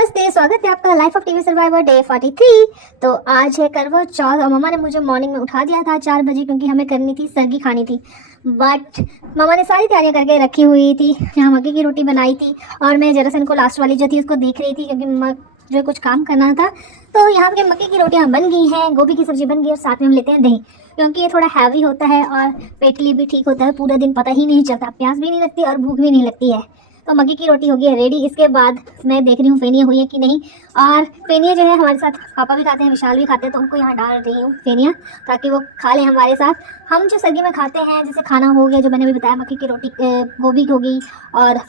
नमस्ते, स्वागत है आपका life of TV survivor day 43। तो आज है करवा चौथ और मम्मा ने मुझे मॉर्निंग में उठा दिया था 4 बजे, क्योंकि हमें करनी थी सरगी खानी थी। बट मम्मा ने सारी तैयारियां करके रखी हुई थी। यहाँ मक्के की रोटी बनाई थी और मैं जरा सन को लास्ट वाली जो थी उसको देख रही थी, क्योंकि मम्मा जो कुछ काम करना था। तो यहाँ पे मक्के की रोटियाँ बन गई हैं, गोभी की सब्जी बन गई और साथ में हम लेते हैं दही, क्योंकि ये थोड़ा हैवी होता है और पेट के लिए भी ठीक होता है। पूरा दिन पता ही नहीं चलता, प्यास भी नहीं लगती और भूख भी नहीं लगती है। तो मक्के की रोटी हो गई है रेडी। इसके बाद मैं देख रही हूँ फेनिया हुई है कि नहीं। और फेनिया जो है हमारे साथ पापा भी खाते हैं, विशाल भी खाते हैं, तो उनको यहाँ डाल रही हूँ फेनिया, ताकि वो खा लें हमारे साथ। हम जो सर्दी में खाते हैं, जैसे खाना हो गया जो मैंने भी बताया, मक्के की रोटी, गोभी हो गई और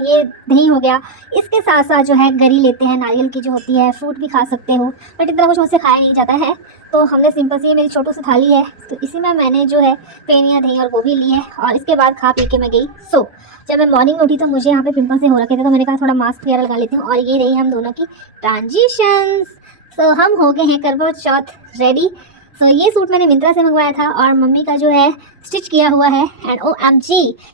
ये दही हो गया। इसके साथ साथ जो है गरी लेते हैं, नारियल की जो होती है, फ्रूट भी खा सकते हो, बट इतना कुछ मुझसे खाया नहीं जाता है। तो हमने सिंपल सी, मेरी छोटू सी थाली है, तो इसी में मैंने जो है फेनिया, दही और गोभी ली है। और इसके बाद खा पी के मैं गई सो। जब मैं मॉर्निंग में उठी तो मुझे यहाँ पे पिंपल से हो रखे थे, तो मैंने कहा थोड़ा मास्क वगैरह लगा लेती हूँ। और ये रही हम दोनों की ट्रांजिशंस। सो हम हो गए हैं करवा चौथ रेडी। सो ये सूट मैंने मिंत्रा से मंगवाया था और मम्मी का जो है स्टिच किया हुआ है। And OMG,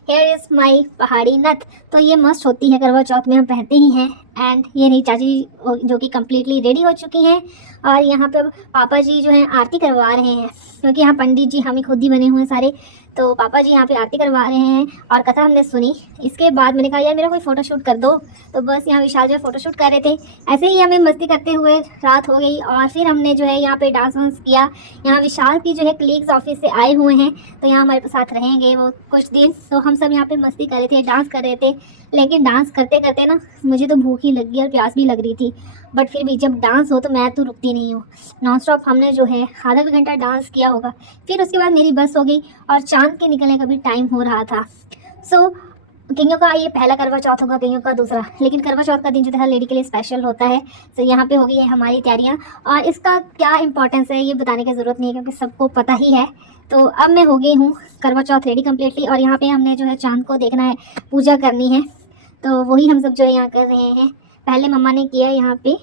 here is my पहाड़ी नथ। तो ये मस्त होती है, करवा चौथ में हम पहनते ही हैं। एंड ये रही चाची जो कि कम्प्लीटली रेडी हो चुकी हैं। और यहाँ पे पापा जी जो हैं आरती करवा रहे हैं, क्योंकि यहाँ पंडित जी हम ही खुद ही बने हुए हैं सारे। तो पापा जी यहाँ पे आरती करवा रहे हैं और कथा हमने सुनी। इसके बाद मैंने कहा यार मेरा कोई फ़ोटोशूट कर दो, तो बस यहाँ विशाल जो है फ़ोटोशूट कर रहे थे। ऐसे ही हमें मस्ती करते हुए रात हो गई और फिर हमने जो है यहाँ पे डांस वांस किया। यहाँ विशाल की जो है कलीग्स ऑफिस से आए हुए हैं, तो यहाँ हमारे साथ रहेंगे वो कुछ दिन। तो हम सब यहाँ पे मस्ती कर रहे थे, डांस कर रहे थे। लेकिन डांस करते करते ना मुझे तो भूख ही लग गई और प्यास भी लग रही थी। बट फिर भी जब डांस हो तो मैं तो रुकती नहीं हूँ। नॉन स्टॉप हमने जो है आधा घंटा डांस किया होगा। फिर उसके बाद मेरी बस हो गई और चांद के निकलने का भी टाइम हो रहा था। सो कईयों का ये पहला करवा चौथ होगा, कईयों का दूसरा, लेकिन करवा चौथ का दिन जो है लेडी के लिए स्पेशल होता है। तो यहाँ पे हो गई है हमारी तैयारियाँ, और इसका क्या इंपॉर्टेंस है ये बताने की ज़रूरत नहीं है, क्योंकि सबको पता ही है। तो अब मैं हो गई हूँ करवा चौथ रेडी कम्प्लीटली। और यहाँ पे हमने जो है चांद को देखना है, पूजा करनी है, तो वही हम सब जो है यहाँ कर रहे हैं। पहले मम्मा ने किया यहाँ पे,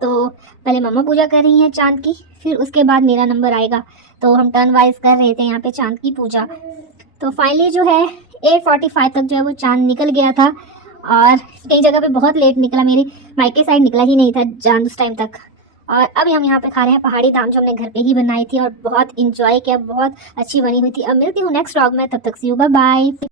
तो पहले मम्मा पूजा कर रही हैं चांद की, फिर उसके बाद मेरा नंबर आएगा। तो हम टर्न वाइज कर रहे थे यहाँ पे चांद की पूजा। तो फाइनली जो है 8:45 तक जो है वो चांद निकल गया था। और कई जगह पे बहुत लेट निकला, मेरी मायके साइड निकला ही नहीं था चांद उस टाइम तक। और अब हम यहाँ पे खा रहे हैं पहाड़ी दाम, जो हमने घर पे ही बनाई थी और बहुत इंजॉय किया, बहुत अच्छी बनी हुई थी। अब मिलती हूँ नेक्स्ट व्लॉग में, तब तक सी यू, बाय बाय।